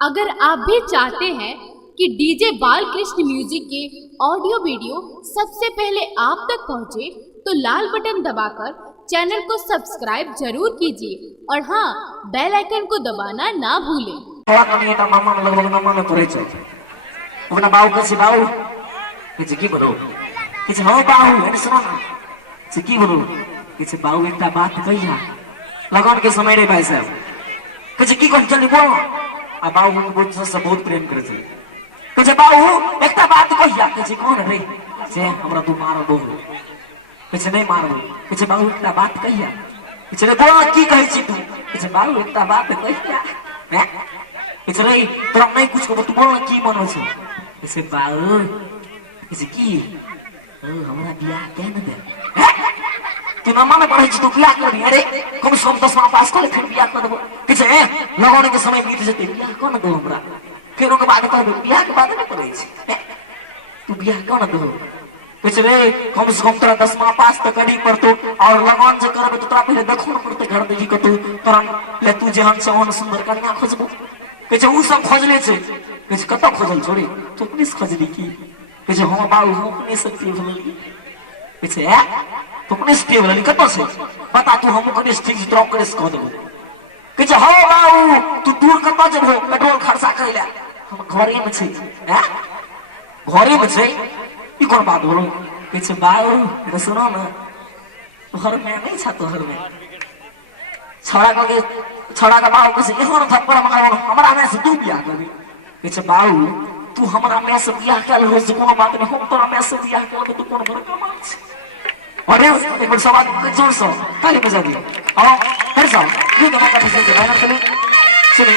अगर आप भी चाहते हैं कि डीजे बालकृष्ण म्यूजिक के ऑडियो वीडियो सबसे पहले आप तक पहुंचे, तो लाल बटन दबाकर चैनल को सब्सक्राइब जरूर कीजिए और हाँ, बेल आइकन को दबाना ना भूलें। लगन के समय रे भाई साहब कहे की कह जल्दी बोल आ बाबू बुझ से बहुत प्रेम करे छे कहे बाबू एकटा बात कहिया कहे कोन रे से हमरा तू मार दो कहे नहीं मारबो कहे बाबू एकटा बात कहिया कहे रे बोल की कहै छी तू कहे बाबू एकटा बात कहिया हैं कहे रे तोरा नहीं कुछ को तू बोल की मन छै कहे बाबू कहे की हमरा बियाह के न दे तू ना माने पढ़े छी तू बियाह कर दी अरे कम से कम 10वां पास कर फिर बियाह कर देबो किछ है लगाने के समय बीत जते बियाह कोन दो हमरा फिर ओके बाद कहबे बियाह के बाद नहीं करे छी तू बियाह कोन दो किछ रे कम से कम तोरा 10वां पास त करी पड़तो और लगान जे करबे तो तोरा पहले देखो न पड़ते घर देखी कतू तोरा ले तू जेहन से ओन सुंदर कन्या खोजबो किछ उ सब खोजले छे किछ कत खोजल छोड़ी तू पुलिस खोजली की किछ हम बाबू हम अपने सकती भलली किछ है तो पुलिस पे वाली कत से बता तू हम को डिस्ट्रिक्ट स्ट्रॉक कर कह देबो कि जे हो बाऊ तू दूर कत जबो पेट्रोल खर्चा कइला हम घरे में छै हैं घरे में छै ई कोन बात बोलो कि जे बाऊ रे सुनो ना घर में नहीं छ तो घर में छोड़ा का बाऊ के एहन थप्पड़ मारो हमरा में से तू बियाह करबी कि जे बाऊ तू हमरा में से बियाह कर हो से कोनो बात नहीं हम तोरा में से बियाह कर तू कोन घर का बात छै और एक बार सवाल जोर से ताली बजा दी और फिर से ये दफा का सुनिए